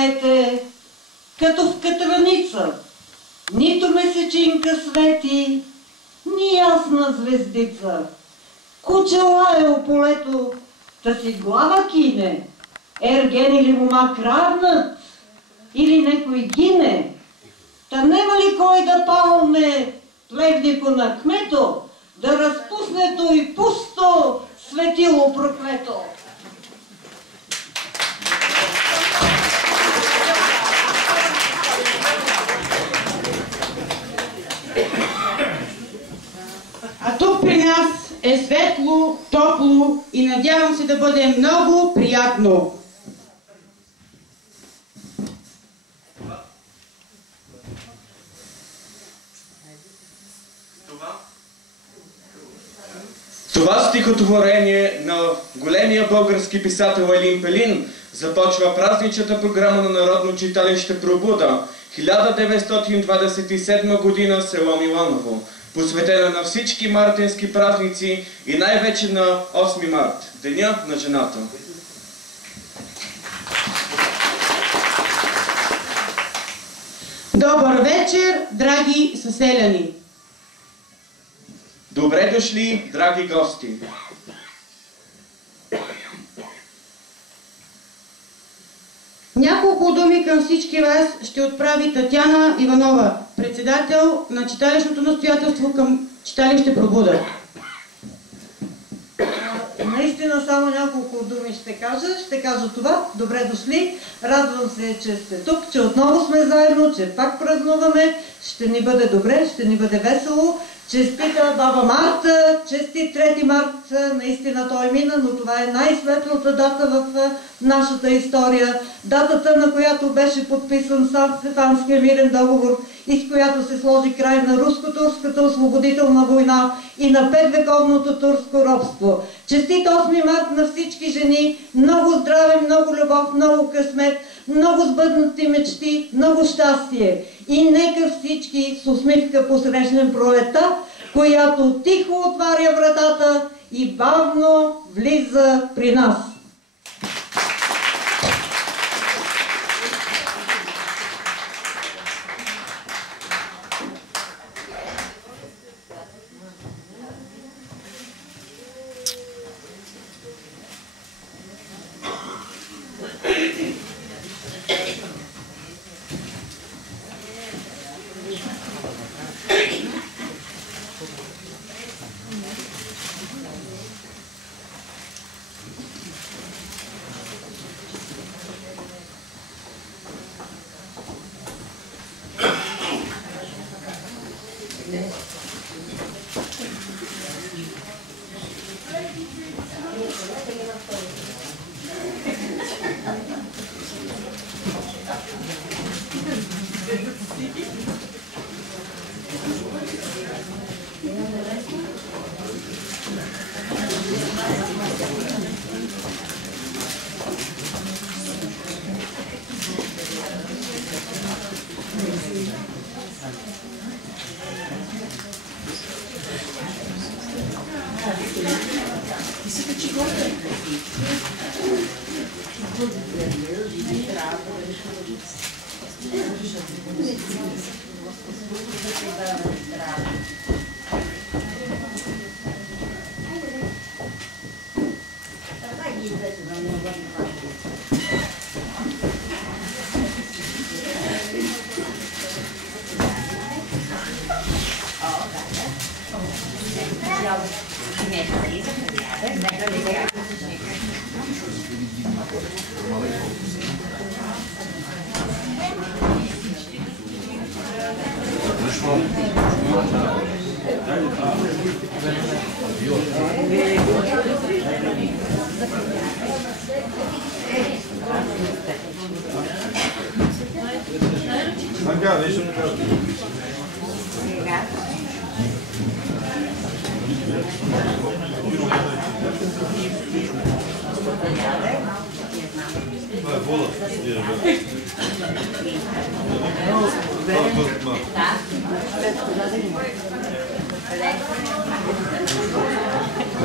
знаете, като в катръница. Нито месечинка свети, ни ясна звездица. Куче лае о полето, та си глава кине. Ерген или мома краднат, или некой гине. Та нема ли кой да палне плевнико на кмето, да разпуснето и пусто светило проклето? А тук при нас е светло, топло и надявам се да бъде много приятно. Това стихотворение на големия български писател Елин Пелин започва празничната програма на Народно читалище Пробуда, 1927 година, село Миланово, посветена на всички мартински празници и най-вече на 8 март, Деня на жената. Добър вечер, драги съселяни! Добре дошли, драги гости! Няколко думи към всички вас ще отправи Татяна Иванова, председател на читалищното настоятелство към читалище Пробуда. Наистина само няколко думи ще кажа това. Добре дошли. Радвам се, че сте тук, че отново сме заедно, че пак празнуваме. Ще ни бъде добре, ще ни бъде весело. Честита Баба Марта, честит 3 март, наистина той мина, но това е най-светлата дата в нашата история. Датата, на която беше подписан Сан-Стефанския мирен договор и с която се сложи край на руско-турската освободителна война и на 5-вековното турско робство. Честит 8 март на всички жени, много здраве, много любов, много късмет, много сбъднати мечти, много щастие. И нека всички с усмивка посрещнем пролета, която тихо отваря вратата и бавно влиза при нас.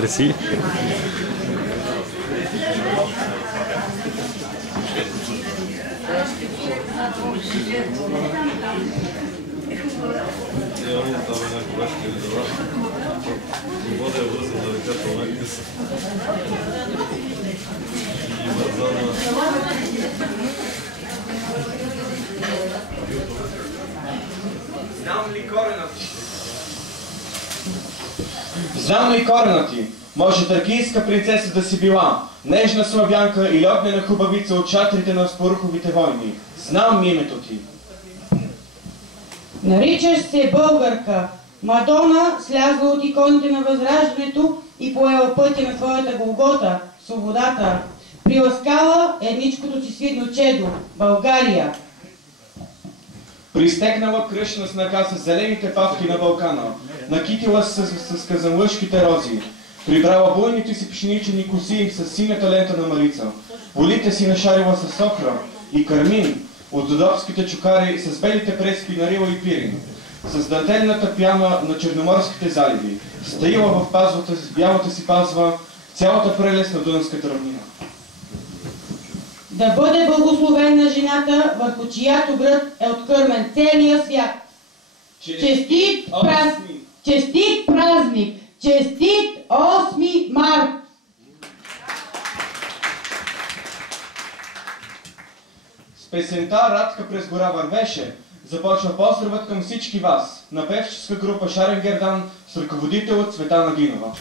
Merci. Знам ли корена ти? Може тракийска принцеса да си била, нежна славянка или огнена хубавица от шатрите на Споруховите войни. Знам името ти. Наричаш се българка. Мадона слязла от иконите на Възраждането и поела пътя на своята Голгота, свободата. Приласкала едничкото си свидно чедо, България. Пристегнала кръшна снаха с зелените павки на Балкана, накитила с казанлъшките рози, прибрала буйните си пшеничени коси с синята лента на Марица, полите си нашарила с охра и кармин, от зодовските чукари с белите преспи на Рила и Пирин, с дантельната пяна на черноморските заливи, стоила в пазвата с бялата си пазва цялата прелест на Дунавската равнина. Да бъде благословена жената, върху чиято гръд е откърмен целия свят. Честит празник! Честит празник! Честит 8 март! С песента Радка през гора вървеше започва поздравът към всички вас на певческа група Шарен Гердан с ръководител Цветана Динова.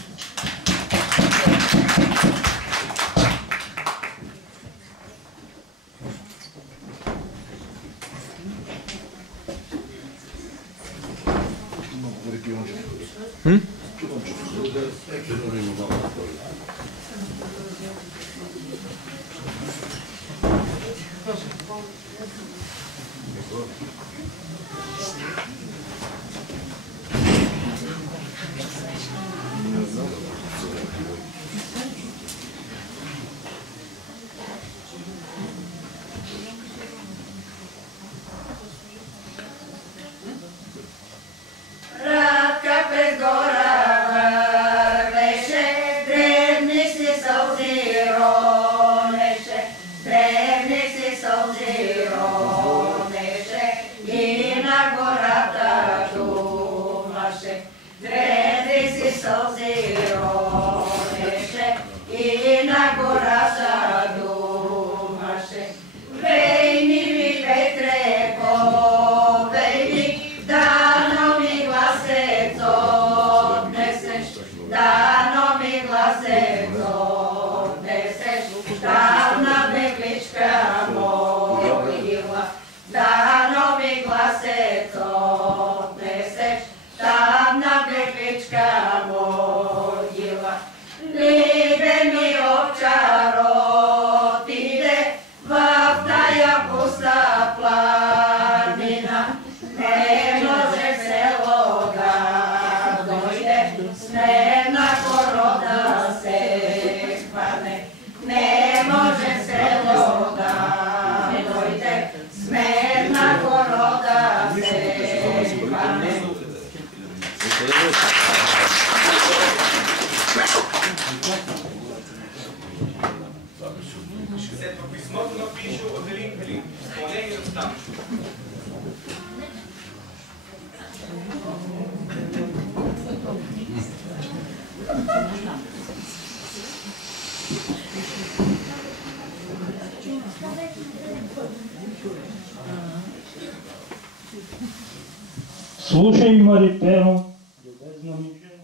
Слушай, Марипено, любезна ми жена,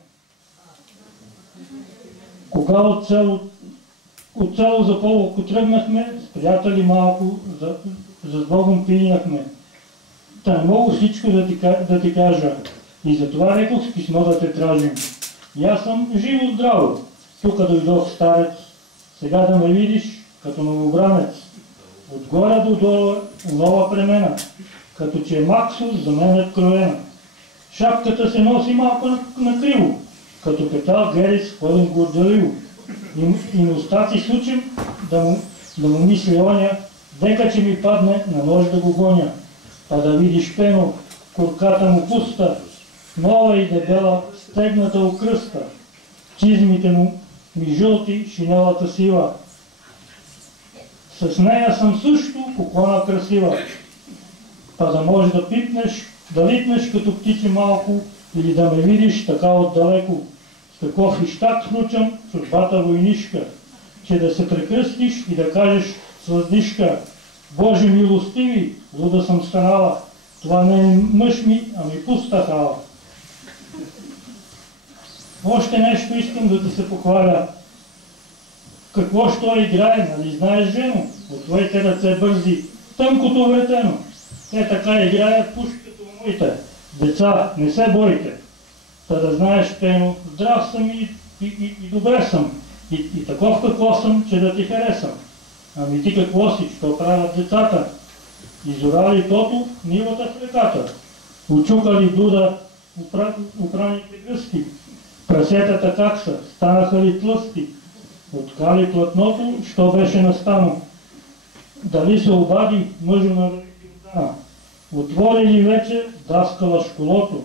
кога от село за Половко тръгнахме, с приятели малко за Богом пинахме. Та не мога всичко да ти кажа и затова рекох с писмо да те тражим. И аз съм живо здраво, тук дойдох старец, сега да ме видиш като новобранец. Отгоре до долу нова премена, като че е максус за мен е откровена. Шапката се носи малко накриво, като петал Герис ходен горделиво. И носта си сучим да му мисли оня, дека че ми падне на нож да го гоня. Па да видиш Пено, курката му пуста, нова и дебела, стегната окръста. Чизмите му ми жълти, шинелата сива. С нея съм също поклона красива. па да можеш да пипнеш, да литнеш като птици малко или да ме видиш така отдалеко. С какво хищак случам, чужбата войнишка, че да се прекръстиш и да кажеш с въздишка: Боже милостиви, луда съм станала, това не е мъж ми, ами пуста хала. Още нещо искам да ти се похваля. Какво що играе, нали знаеш, жено? От твоите ръце бързи, тъмкото вретено. Те така играят пушки като моите. Деца, не се бойте. Та да знаеш, Пено, здрав съм и добре съм. И таков какво съм, че да ти харесам. Ами ти какво си, що правят децата? Изорали тото, нивата в реката. Учукали дуда упраните гъсти. Прасетата как са, станаха ли тлъсти? Откали платното, що беше настано. Дали се обади мъжо на Великдана? Отвори ли вече даскала школото?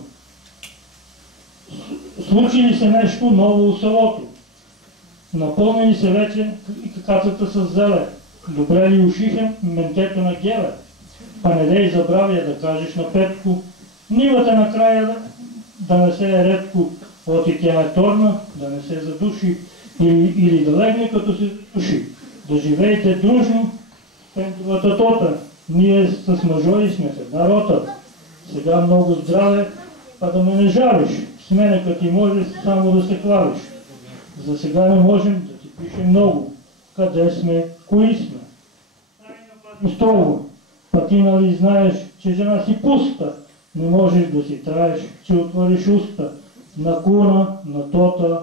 Случи ли се нещо ново у селото? Напълнени се вече и какацата с зеле. Добре ли ушиха ментето на геле? Па не дей забравя да кажеш на Петко, нивата накрая да не се е редко, оти тя е торна, да не се задуши или да легне като се задуши. Да живеете дружно пентовата тота. Ние с мъжови сме в една рота. Сега много здраве, па да ме не жалиш. С мене като ти можеш само да се хвалиш. За сега не можем да ти пишем много. Къде сме, кои сме? Строго. Па ти нали знаеш, че жена си пуста. Не можеш да си траеш, че отвориш уста. На куна, на тота,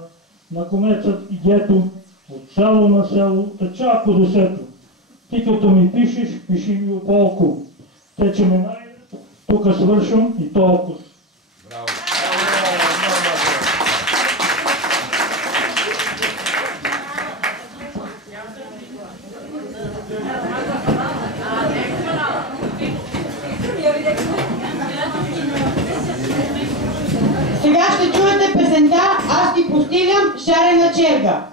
на комецът и дето, от село на село, та чако до сето. Ти като ми пишеш, пиши ми околко. Те, че ме найдат, тук свършвам и толкова. Браво! Сега ще чуете песента "Аз ти постилям шарена черга".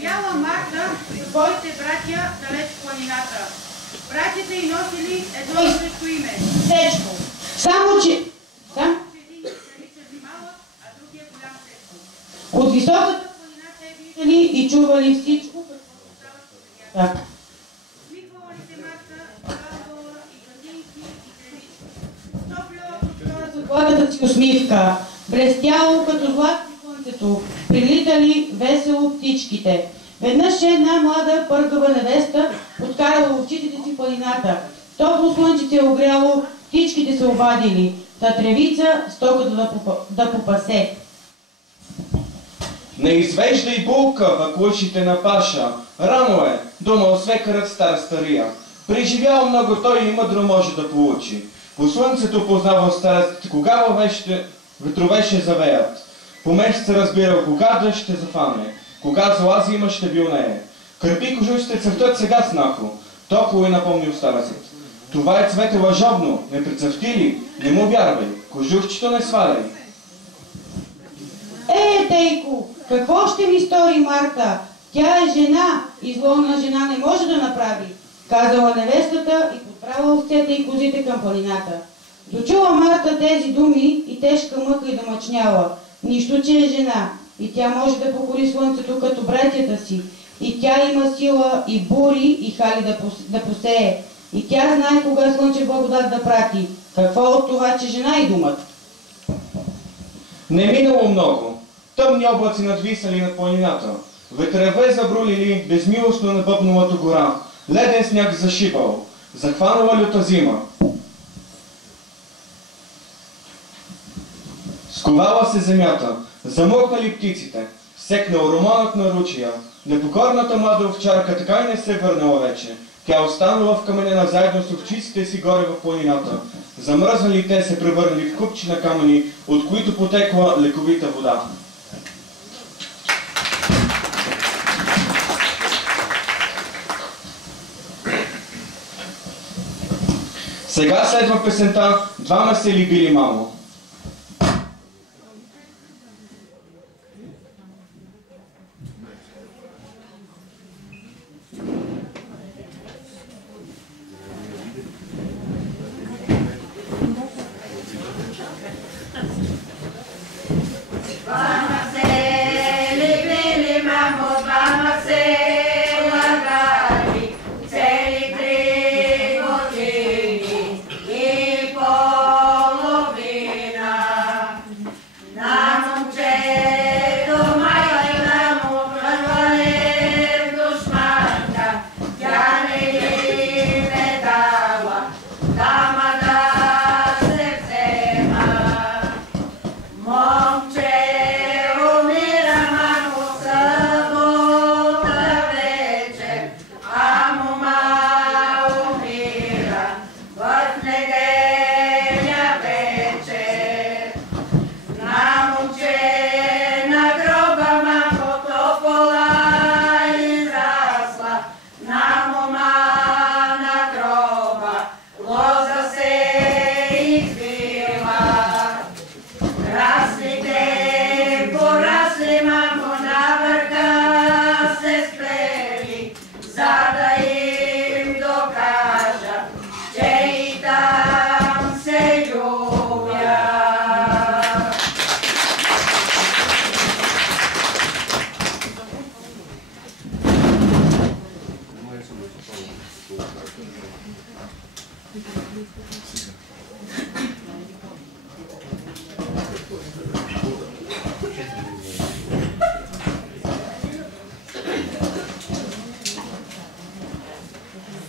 Бяла Марта със своите братя далеч в планината. Братята й носили едно и също име. Сечко. Само, че един се нарича Малък, а другия Голям Сечко. от високата планина те виждали и чували всичко, какво става по земята. Смихвала ли се Марта, калвала и градинки и тревички. Топлила прозора С гладата си усмивка, блестяло като златни слънцето, прилитали весело птичките. Веднъж една млада пъргава невеста откарала овчитите си из планината. Топло слънче е огряло, птичките се обадили, та тревица стоката да попасе. Не извеждай булка в клучите на паша. Рано е, думал свекърът стар стария. Преживял много той и мъдро може да получи. По слънцето познавал стареците, кога ветрове ще завеят. По месеца разбирал кога дъжд ще зафане, кога зла зима ще вилнее. Кърпи кожуците цъфтят сега с нахо, топло и напомнил старецът. Това е цвете лъжовно, не прецъфти ли, не му вярвай, кожухчето не сваляй. Тейко, какво ще ми стори Марта? Тя е жена и зло на жена не може да направи, казала невестата и подправила овцете и козите към планината. Дочула Марта тези думи и тежка мъка и домъчняла. Нищо, че е жена и тя може да покори слънцето като братята си. И тя има сила и бури и хали да посее. И тя знае кога слънче благодат да прати. Какво от това, че жена и думат? Не минало много. Тъмни облаци надвисали над планината. Ветреве забрулили безмилостно на бъбнулата гора. Леден сняг зашибал. Захванала люта зима. Сковала се земята. Замълкнали птиците. Секнал романът на ручия. Непокорната млада овчарка така и не се върнала вече. Тя останала в каменена заедно с овчиците си горе в планината. Замръзнали те се превърнали в купчи на камъни, от които потекла лековита вода. Сега следва песента "Двама се любили мамо".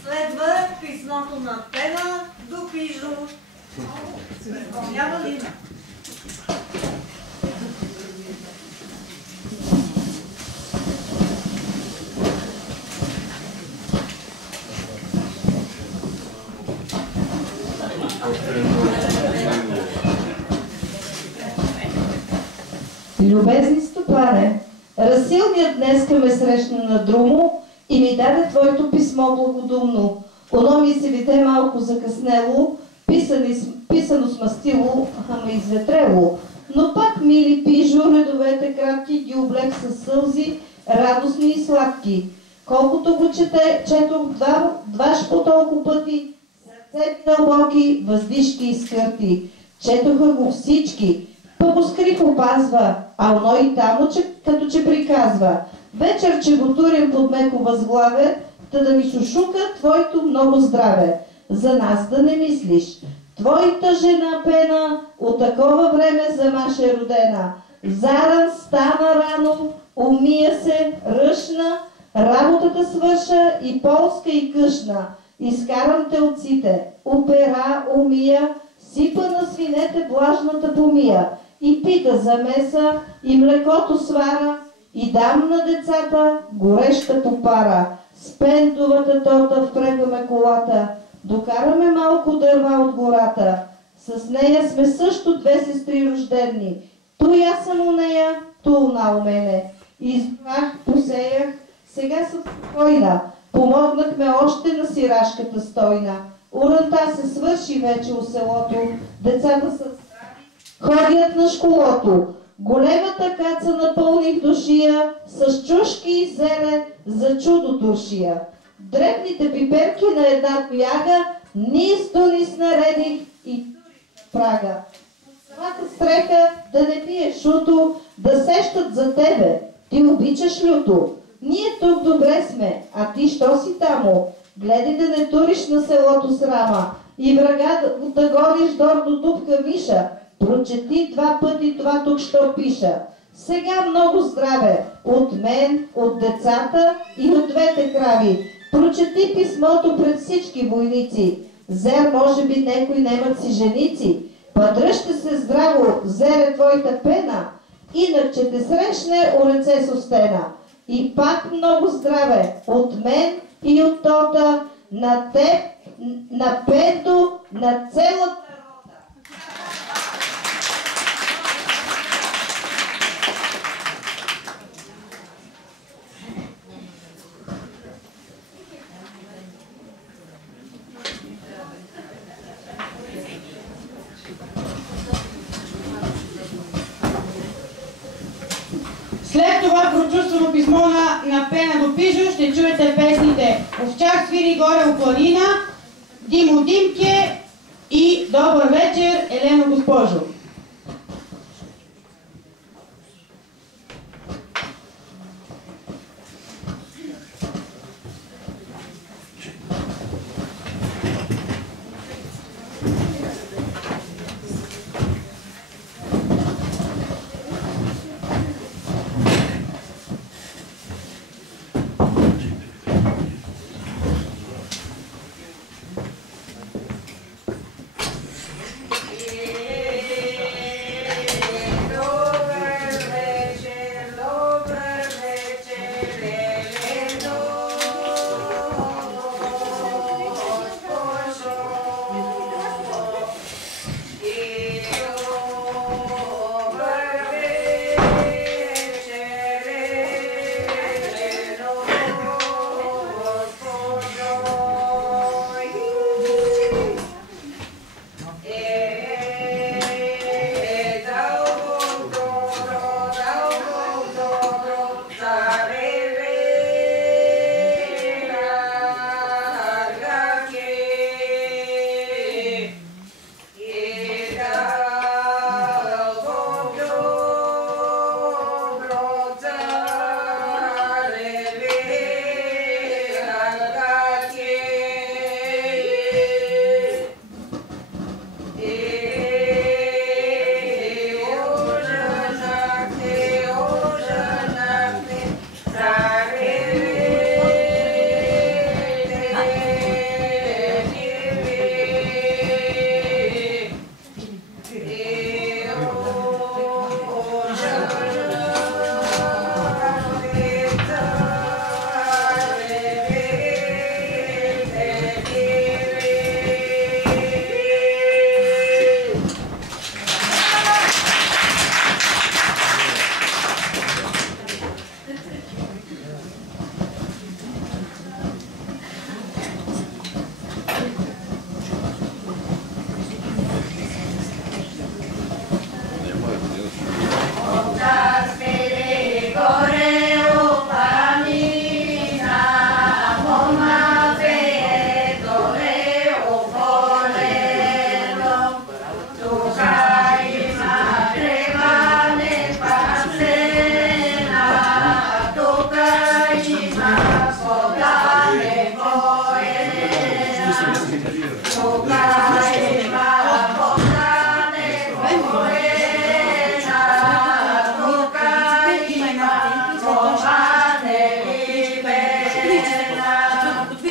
Следва писмото на Пена до Пижо. Изпълнява ли? Любезни стопане, Расилният днеска ме срещна на друмо и ми даде твоето писмо благодумно. Оно ми се виде малко закъснело, писано с мастило, ама изветрело. Но пак, мили Пижо, редовете кратки ги облег със сълзи, радостни и сладки. Колкото го четох дваш по толкова пъти, сърце дълбоки, въздишки и скърти. Четоха го всички. По-скрих опазва, а оно и тамо, като че приказва. Вечер, че го турим под меко възглаве, та да ми шушука твоето много здраве. За нас да не мислиш. Твоята жена Пена от такова време за маше е родена. Заран стана рано, умия се, ръшна, работата свърша и полска и къшна. изкарам телците, опера, умия, сипа на свинете влажната помия и пита за меса и млекото свара и дам на децата гореща попара. С пентовата тота впрегваме колата, докараме малко дърва от гората. С нея сме също две сестри рождени. Ту аз съм у нея, ту она у мене. Избрах, посеях, сега съм спокойна. Помогнахме още на сирашката стойна. Уранта се свърши вече у селото. Децата са ходят на школото. Големата каца напълних душия с чушки и зеле за чудо туршия. Дребните пиперки на една тояга низ до низ наредих и прага. Самата стреха да не пиеш шуто, да сещат за тебе. Ти обичаш люто. Ние тук добре сме, а ти що си тамо? Гледай да не туриш на селото срама и врага да гониш до дупка миша. Прочети 2 пъти това тук що пиша. Сега много здраве от мен, от децата и от двете крави. Прочети писмото пред всички войници. Зер, може би некои немат си женици. Па дръжте се здраво, зере твоята пена, инак че те срещне у ръце со стена. И пак много здраве от мен и от тота, на теб, на Пенто, на целата. След това прочувствано писмо на Пена до Пижо ще чуете песните "Овчар свири горе у планина", "Димо Димке" и "Добър вечер, Елено госпожо".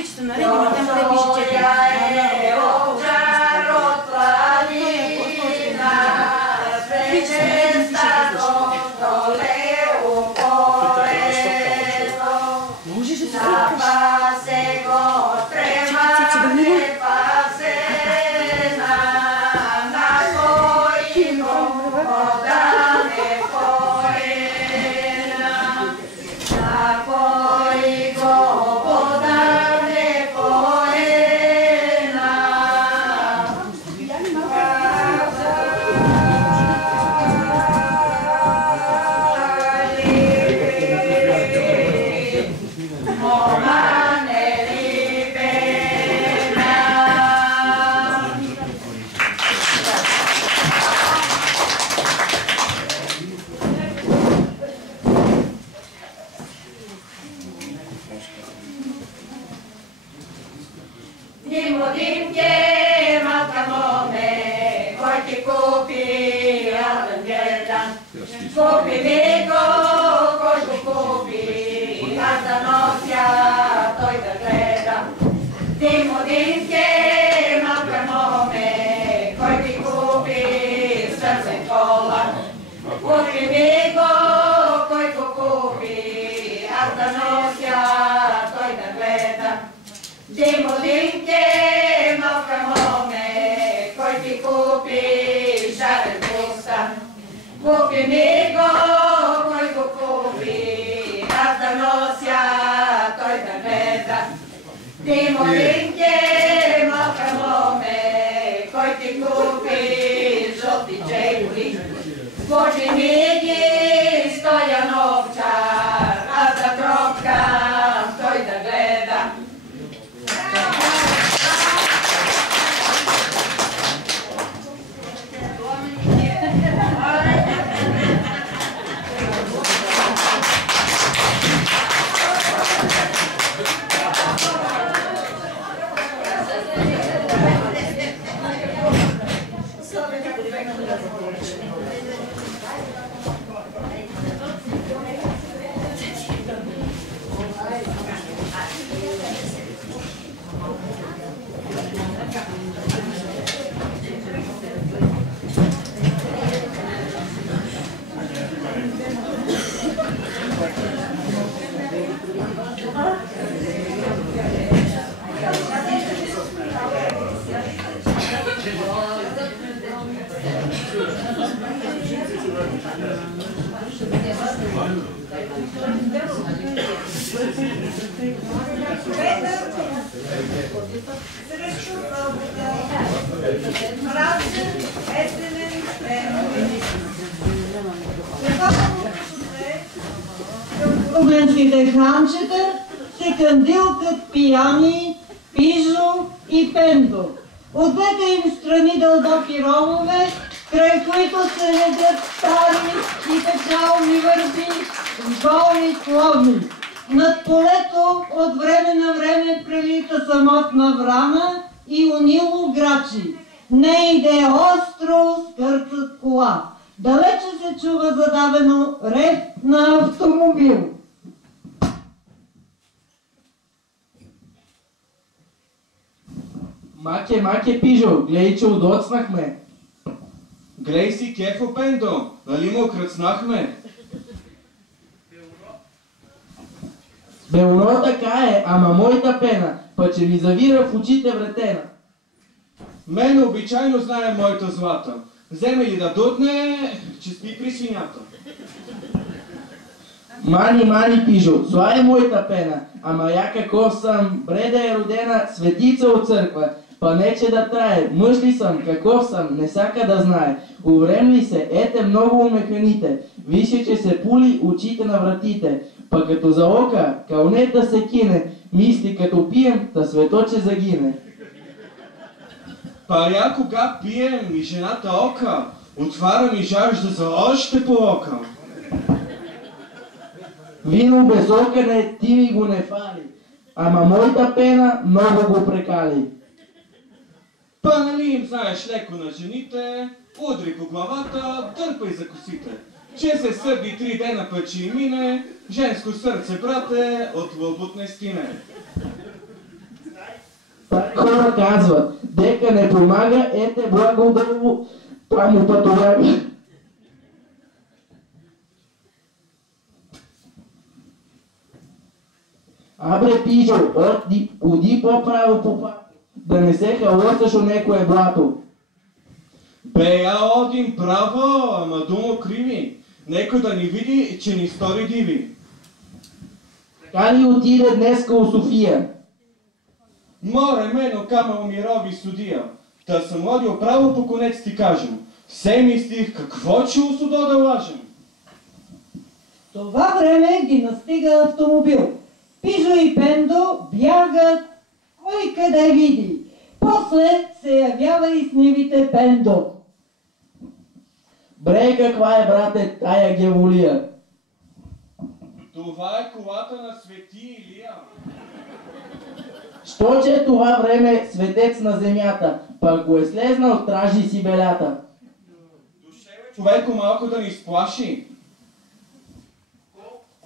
Причета наред, има тема да пише четене. Огненските храмчета се кандилкат пияни, Пижо и Пендо. От двете им страни дълбоки ровове, край които се ледят стари и печални върби с голни клони. Над полето от време на време прелита самотна врана и унило грачи. Не иде остро, скърцат кола. Далече се чува задавено рев на автомобил. Маке, Пижо, гледай, че удоцнахме. Глей си, кефо, Пендо, нали му кръцнахме? Бе, оно така е, ама моята пена, па че ми завира в очите вретена. Мен обичайно знае моята злата. Вземе ли да дутне, че спи при свинята. Мани, Пижо, зла е моята пена, ама я какво съм, бреда е родена светица от църква, па не че да трае, мъж ли съм, каков съм, не сака да знае. Уврем ли се, ете много умеханите, више, че се пули очите на вратите, па като за ока, кълнета се кине, мисли като пием, та светоче загине. Паря кога пием и жената ока, отваря ми жажда за още по ока. Вино без окане ти ми го не фали, ама моята пена много го прекали. Па нали им знаеш леко на жените, удри по главата, дърпай за косите. Че се сърди 3 дена път, че и мине, женско сърце, брате, от лълбут не стине. Стари хора казват, дека не помага, ете благо дърво, там пътуваме. Абре, Пижо, оди по-право по път, да не се халосаш у некое блато. Бе, я одим право, ама думо криви. Некой да ни види, че ни стори диви. Така ли отиде днеска у София? Море мено камъл ми роби судия. Та съм одил право по конец ти кажем. Все мислих, какво че усудо да лажем. Това време ги настига автомобил. Пижо и Пендо бягат, кой къде види. После се явява и с нивите Пендо. Бре, каква е, брате, тая геволия? Това е колата на Свети Илия. Що че това време светец на земята, пък го е слезнал, тражи си белята. Дошеве човеко малко да ни сплаши.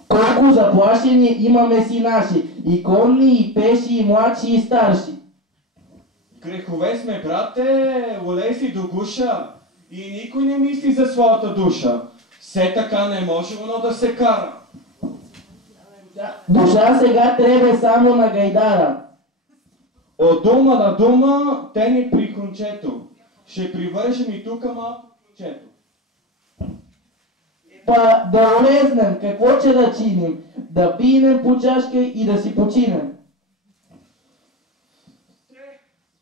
Колко заплашени имаме си наши, и конни, и пеши, и младши, и старши. Грехове сме, брате, олей си до гуша. И никой не мисли за своята душа. Все така не може оно да се кара. Душа сега трябва само на гайдара. От дума на дума, те ни при кончето. Ще привържем и тука малко кончето. Па да олезнем, какво че да чиним? Да пинем по чашка и да си починем.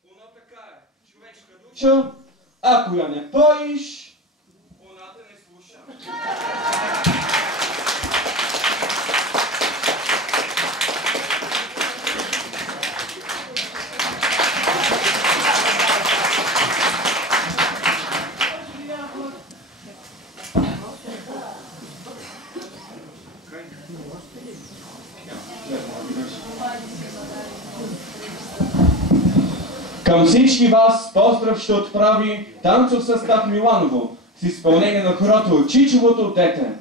Оно така е. Човечка душа, ако я не поиш, оната не слуша. Към всички вас поздрав ще отправи танцов състав Миланово с изпълнение на хорото Чичовото дете.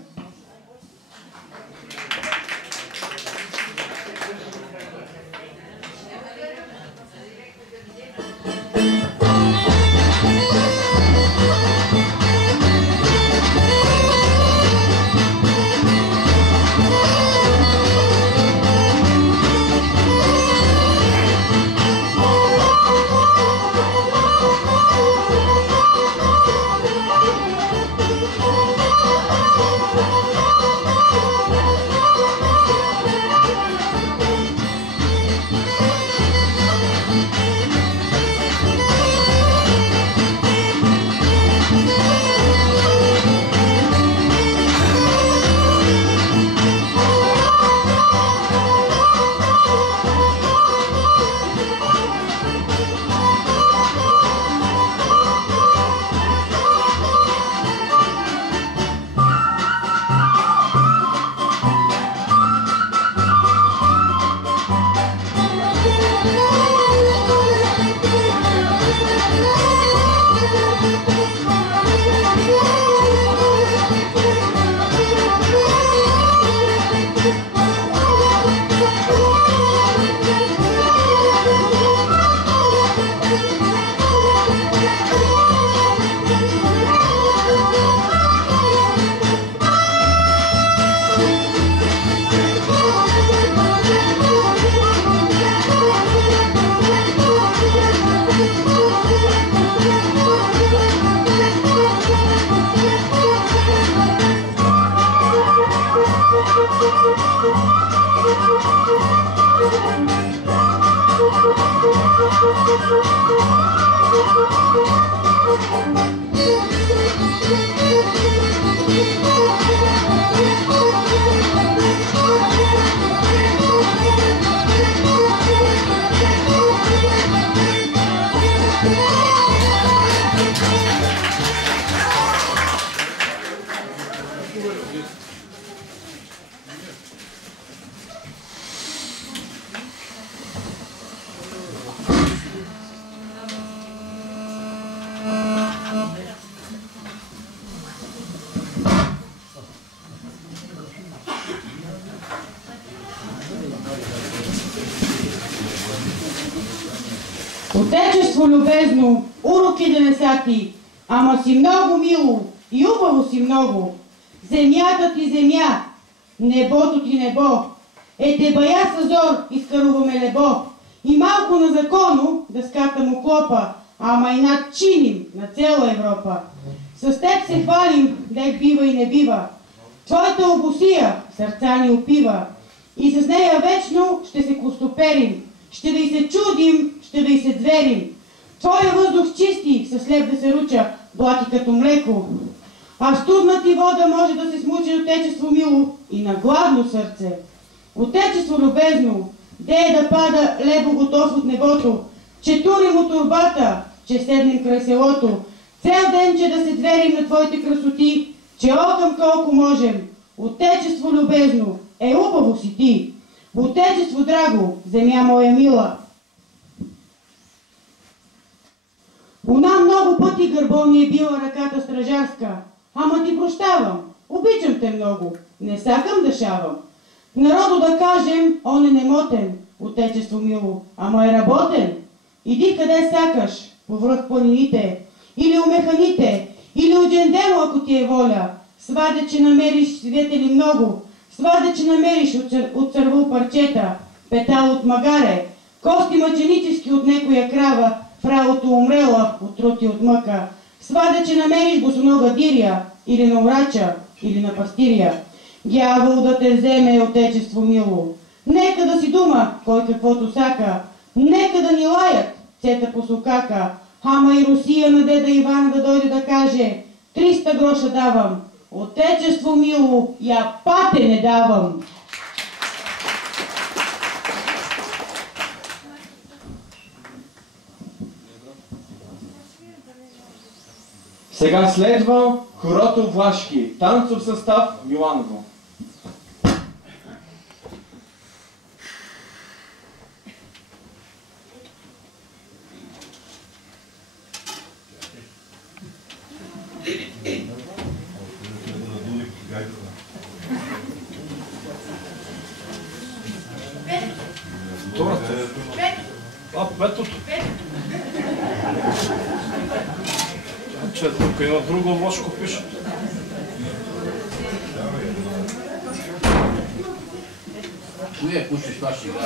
Отечество любезно, урок 11, ама си много мило и убаво си много. Земята ти земя, небото ти небо. Те бая съзор, изкаруваме лебо. И малко на законо да скатам оклопа, ама и над чиним на цяла Европа. С теб се хвалим, дек бива и не бива. Твоята обосия сърца ни опива. И с нея вечно ще се костоперим. Ще да й се чудим, ще да й се зверим. Твоя въздух чисти, със леп да се руча, блати като млеко. А в студна ти вода може да се смучи отечество мило и на гладно сърце. Отечество любезно, де е да пада лебо готов от небото, че турим от турбата, че седнем край селото, цел ден, че да се дверим на твоите красоти, че окъм колко можем. Отечество любезно, убаво си ти. Отечество драго, земя моя мила. Она много пъти гърбо ми е била ръката стражарска, ама ти прощавам, обичам те много, не сакам да шавам. Народу да кажем, он е немотен, отечество мило, ама е работен. Иди къде сакаш, повръх планините, или у механите, или у джендемо, ако ти е воля. Сваде, че намериш свидетели много, сваде, че намериш от цървул парчета, петал от магаре, кости мъченически от некоя крава, в работа умрела от труд и от мъка. Сваде, че намериш босонога дирия, или на урача, или на пастирия. Дявол да те вземе, отечество мило. Нека да си дума, кой каквото сака. Нека да ни лаят, цета по сукака. Ама и Русия на деда Ивана да дойде да каже: 300 гроша давам. Отечество мило, я пате не давам. Сега следва хорото Влашки, танцов състав Миланово. Петото. Че тук има друго Влашко пише. Не, пушиш, това ще игра.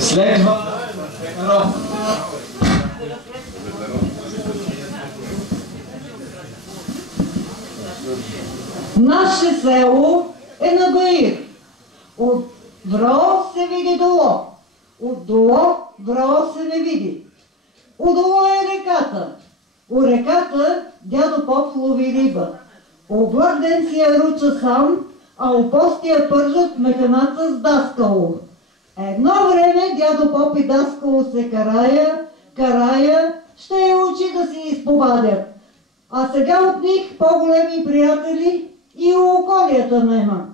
Следва Петров. Наше село е на Баир. От Вро се види доло. От доло Вро се не види. Удоло е реката. У реката дядо Поп лови риба. Облърден си я руча сам, а у постия пържат механата с даскало. Едно време дядо Поп и даскало се карая, ще я учи да си изповадят. А сега от них по-големи приятели и у околията нема.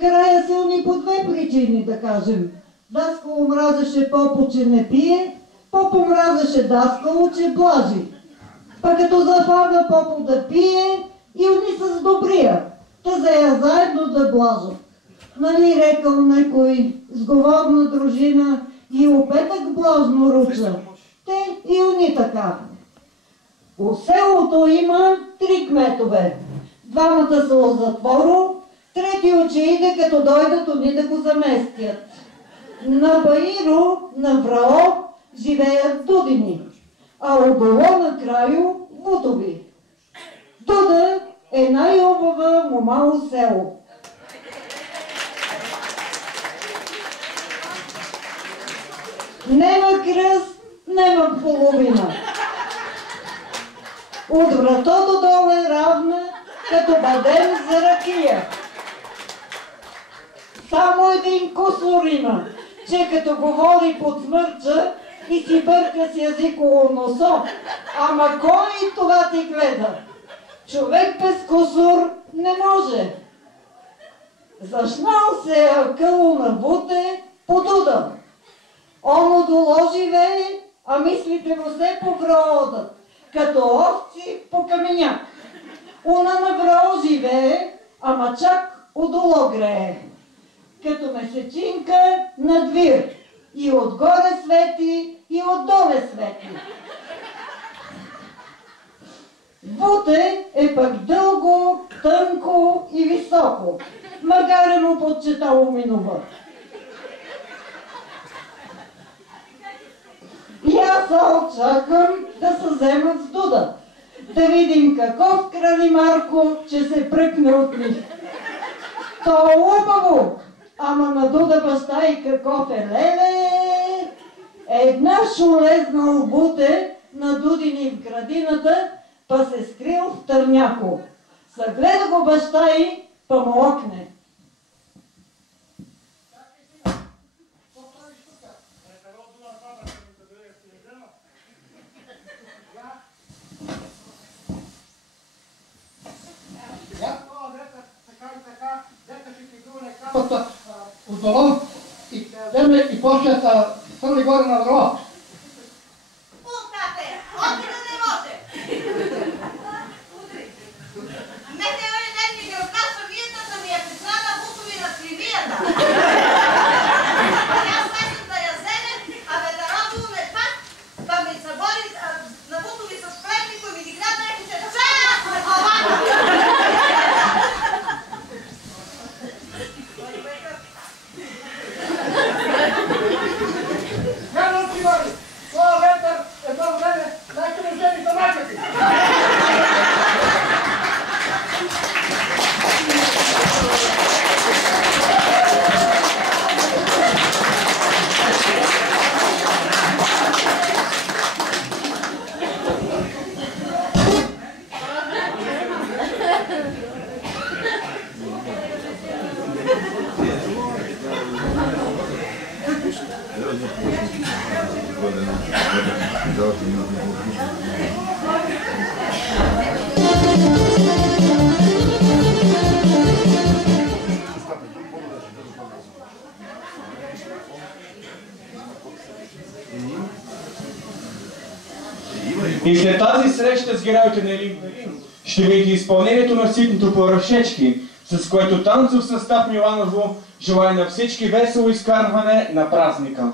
Карая се уни по две причини, да кажем. Даскало мразеше Попо, че не пие, Попо мразеше даскало, че блажи. Па като зафага Попо да пие, и уни с добрия, та зая заедно да блажат. Нали рекал некой сговорна дружина и опетък блажно руча. Те и уни така. У селото има 3 кметове. Двамата са от затворо, трети очи иде като дойдат уни да го заместят. На Баиро, на Врао живеят дудини, а отдолу на краю вутови. Дуда е най-обава момало село. Нема кръст, нема половина. От вратото долу е равна, като бадем за ракия. Само един кусор има, че като говори подсмърча и си бърка с език около носо. Ама кой това ти гледа? Човек без кусор не може. Зашнал се е акъло на буте по Дуда. Оно доло живее, а мислите му се повродат, като овци по каменяк. Уна на Врао живее, ама чак удоло грее. Като месечинка на двир. И отгоре свети, и отдоле свети. Буте е пък дълго, тънко и високо. Магаре му подчетало минува. И аз очаквам да се вземат с Дуда. Да видим каков крави Марко, че се пръкне от них. То е хубаво, ама на Дуда баща и каков е леле. Една шулезнал буте на Дудини в градината, па се скрил в търняко. Съгледа го баща и па му окне. Отдолу и вземе и после хвърли горе на Врао. Пускате! Отида не може! Мене оня ден ми ги разказва виетата ми е признана бутови на кривията. Аз смесам да я вземе, а бе да радуваме пак, па ми събори на бутови с плетнико и ми ги гледа и се чая на главата. Това ветър едно време дайте ми вземи домакати. И след тази среща с героите на Елин ще видите изпълнението на ситното по ръшечки, с което танцов състав Миланово желая на всички весело изкарване на празника.